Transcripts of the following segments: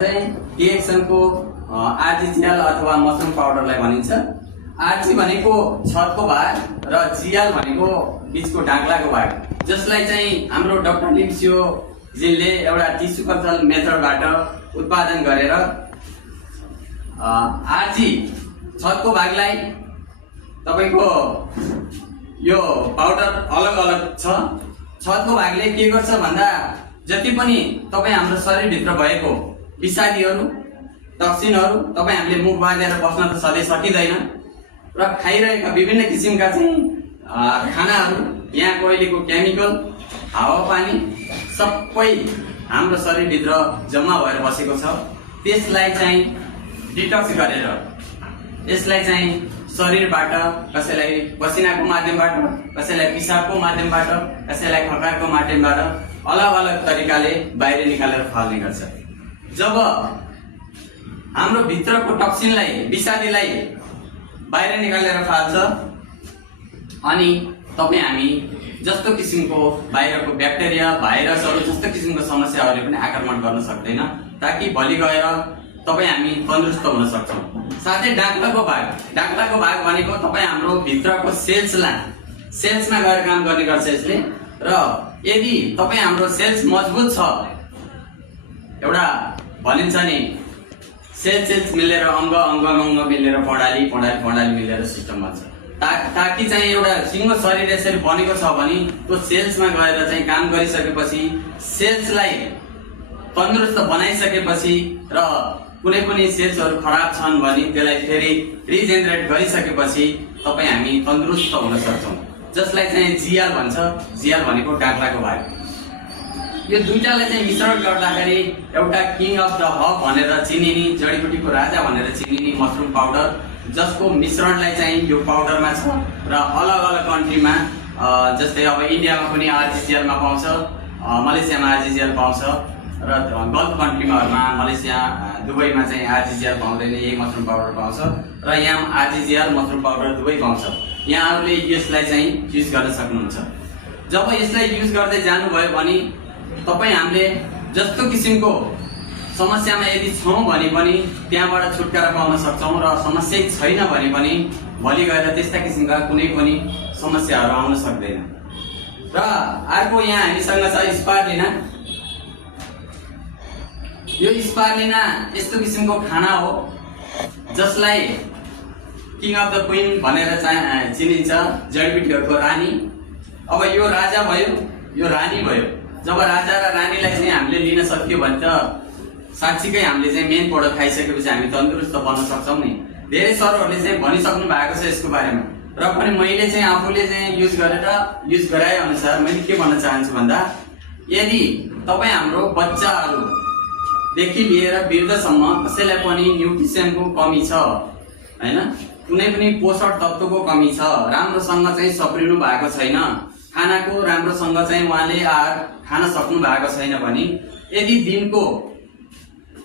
रिएक्सनको RGGL अथवा mushroom पाउडरलाई भनिन्छ। RG भनेको छतको भाग र जीएल भनेको बीचको डाक्लाको भाग, जसलाई चाहिँ हाम्रो डाक्टर लिम्सियो जिनले एउटा टिस्यु कल्चर मेथडबाट उत्पादन गरेर आरजी छतको भागलाई तपाईको यो पाउडर अलग अलग छ। छतको भागले के गर्छ भन्दा जति पनि तपाई हाम्रो शरीरभित्र भएको विषादीहरू टक्सिनहरू तपाई हामीले मुख बाँधेर बस्न त सधैँ सकिँदैन र खाइरहेका विभिन्न किसिमका चाहिँ खानाहरू, यहाँको अहिलेको केमिकल, हावापानी सबै हाम्रो शरीरभित्र जम्मा भएर बसेको छ। त्यसलाई चाहिँ डिटक्स गरेर यसलाई चाहिँ शरीरबाट कसैलाई पसिनाको माध्यमबाट, कसैलाई पिसाबको माध्यमबाट, कसैलाई खकारको माध्यमबाट अलग अलग तरिकाले बाहिर निकालेर फाल्ने गर्छ। जब हाम्रो भित्रको टक्सिनलाई, विषादीलाई बाहिर निकालेर फाल्छ अनि तपाई हामी जस्तो किसिमको बाहिरको ब्याक्टेरिया, भाइरसहरू जस्तो किसिमको समस्याहरूले पनि आक्रमण गर्न सक्दैन, ताकि भोलि गएर तपाई हामी तन्दुरुस्त हुन सक्छौं। साथै डाक्लाको भाग भनेको तपाई हाम्रो भित्रको सेल्समा गएर काम गर्ने गर्छ यसले। र यदि तपाई हाम्रो सेल्स मजबुत छ, एउटा भनिन्छ नि सेल्स मिलेर अङ्ग मिलेर प्रणाली मिलेर सिस्टम बन्छ, ताकि चाहिँ एउटा सिङ्गो शरीर यसरी बनेको छ भने त्यो सेल्समा गएर चाहिँ काम गरिसकेपछि, सेल्सलाई तन्दुरुस्त बनाइसकेपछि र कुनै पनि सेल्सहरू खराब छन् भने त्यसलाई फेरि रिजेनरेट गरिसकेपछि तपाई हामी तन्दुरुस्त हुन सक्छौं, जसलाई चाहिँ जीएल भन्छ। जीएल भनेको डाक्लाको भाग। यो दुईटालाई चाहिँ मिश्रण गर्दाखेरि एउटा किङ अफ द हब भनेर चिनिने, जडीबुटीको राजा भनेर चिनिने मसरुम पाउडर, जसको मिश्रणलाई चाहिँ यो पाउडरमा छ र अलग अलग कन्ट्रीमा, जस्तै अब इन्डियामा पनि आरजीजीएलमा पाउँछ, मलेसियामा आरजीजीएल पाउँछ र गल्फ कन्ट्रीमा मलेसिया, दुबईमा चाहिँ आरजीजीएल पाउँदैन, यही मसरुम पाउडर पाउँछ र यहाँ आरजीजीएल मसरुम पाउडर दुवै पाउँछ। यहाँहरूले यसलाई चाहिँ युज गर्न सक्नुहुन्छ। जब यसलाई युज गर्दै जानुभयो भने तपाई हामीले जस्तो किसिमको समस्यामा यदि छौं भने पनि त्यहाँबाट छुटकारा पाउन सक्छौं र समस्या छैन भने पनि भोलि गएर त्यस्ता किसिमका कुनै पनि समस्याहरू आउन सक्दैन। र अर्को यहाँ हामीसँग छ स्पारुलिना। यो स्पारुलिना यस्तो किसिमको खाना हो जसलाई किङ अफ द क्वीन भनेर चिनिन्छ, जडीबुटीहरूको रानी। अब यो राजा भयो, यो रानी भयो। जब राजा र रानीलाई चाहिँ हामीले लिन सक्यो भने त साच्चीकै हामीले चाहिँ मेन प्रोडक्ट खाइसकेपछि हामी तन्दुरुस्त बन्न सक्छौं नि। धेरै सरहरूले चाहिँ भनिसक्नु भएको छ यसको बारेमा, र पनि मैले चाहिँ आफूले चाहिँ युज गराए अनुसार मैले के भन्न चाहन्छु भन्दा, यदि तपाई हाम्रो बच्चाहरूदेखि लिएर वृद्धसम्म कसैलाई पनि न्युट्रिसनको कमी छ, हैन, कुनै पनि पोषक तत्त्वको कमी छ, राम्रोसँग चाहिँ सप्रिनु भएको छैन, खानाको राम्रोसँग चाहिँ उहाँले आहार खान सक्नु भएको छैन भने यदि दिनको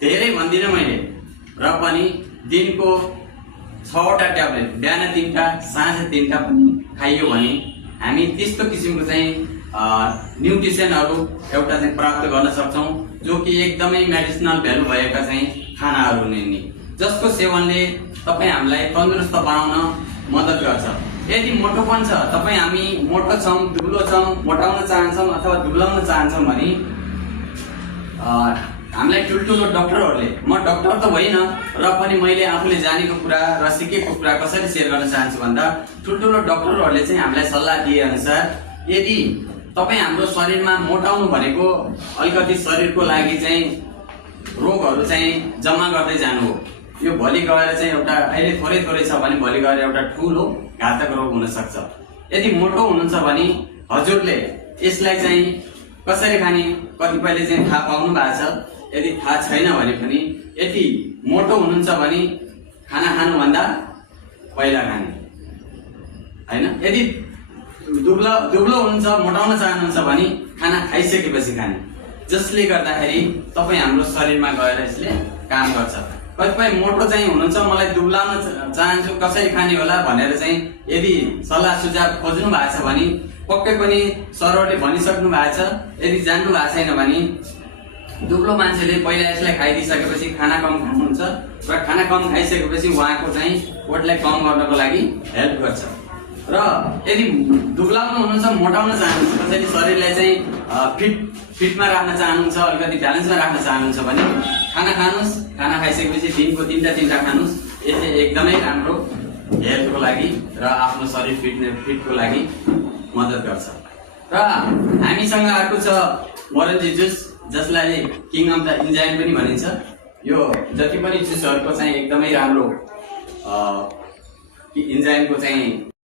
धेरै भन्दिनँ मैले, र पनि दिनको 6वटा ट्याब्लेट, बिहान 3टा साँझ 3टा पनि खाइयो भने हामी त्यस्तो किसिमको चाहिँ न्युट्रिसनहरू एउटा चाहिँ प्राप्त गर्न सक्छौं, जो कि एकदमै मेडिसिनल भ्यालु भएका चाहिँ खानाहरू नि, जसको सेवनले तपाई हामीलाई तन्दुरुस्त बनाउन मद्दत गर्छ। यदि मोटोपन छ, तपाई हामी मोटो छौं, दुब्लो छौं, मोटाउन चाहन्छौं अथवा दुब्लाउन चाहन्छौं भने हामीलाई ठुल्ठुलो डाक्टरहरूले, म डाक्टर त होइन र पनि मैले आफूले जानेको कुरा र सिकेको कुरा कसरी सेयर गर्न चाहन्छु भन्दा, ठुल्ठुलो डाक्टरहरूले चाहिँ हामीलाई सल्लाह दिए अनुसार यदि तपाई हाम्रो शरीरमा मोटाउनु भनेको अलिकति शरीरको लागि चाहिँ रोगहरू चाहिँ जम्मा गर्दै जानु हो। यो भोलि गएर चाहिँ एउटा अहिले थोरै छ भने भोलि गएर एउटा ठुलो घातक रोग हुन सक्छ। यदि मोटो हुनुहुन्छ भने हजुरले यसलाई चाहिँ कसरी खाने कतिपयले चाहिँ थाहा पाउनु भएको छ, यदि थाहा छैन भने पनि यदि मोटो हुनुहुन्छ भने खाना खानुभन्दा पहिला खाने, हैन। यदि दुब्लो हुनुहुन्छ, मोटाउन चाहनुहुन्छ भने खाना खाइसकेपछि खाने, जसले गर्दाखेरि तपाई हाम्रो शरीरमा गएर यसले काम गर्छ। कतिपय मोटो चाहिँ हुनुहुन्छ, मलाई दुब्लाउन चाहन्छु, कसरी खाने होला भनेर चाहिँ यदि सल्लाह सुझाव खोज्नु भएको छ भने पक्कै पनि सरहरूले भनिसक्नु भएको छ। यदि जान्नु भएको छैन भने दुब्लो मान्छेले पहिला यसलाई खाइदिइसकेपछि खाना कम खानुहुन्छ र खाना कम खाइसकेपछि उहाँको चाहिँ वेटलाई कम गर्नको लागि हेल्प गर्छ। र यदि दुब्लाउनु हुनुहुन्छ, मोटाउन चाहनुहुन्छ, कसैले शरीरलाई चाहिँ फिटमा राख्न चाहनुहुन्छ, अलिकति ब्यालेन्समा राख्न चाहनुहुन्छ भने खाना खानुहोस्। खाना खाइसकेपछि दिनको 3टा खानुहोस्। यसले एकदमै राम्रो हेल्थको लागि र आफ्नो शरीर फिटको लागि मद्दत गर्छ। र हामीसँग अर्को छ मोरेन्जी जुस, जसलाई किङ अफ द इन्जाइम पनि भनिन्छ। यो जति पनि जुसहरूको चाहिँ एकदमै राम्रो इन्जाइमको चाहिँ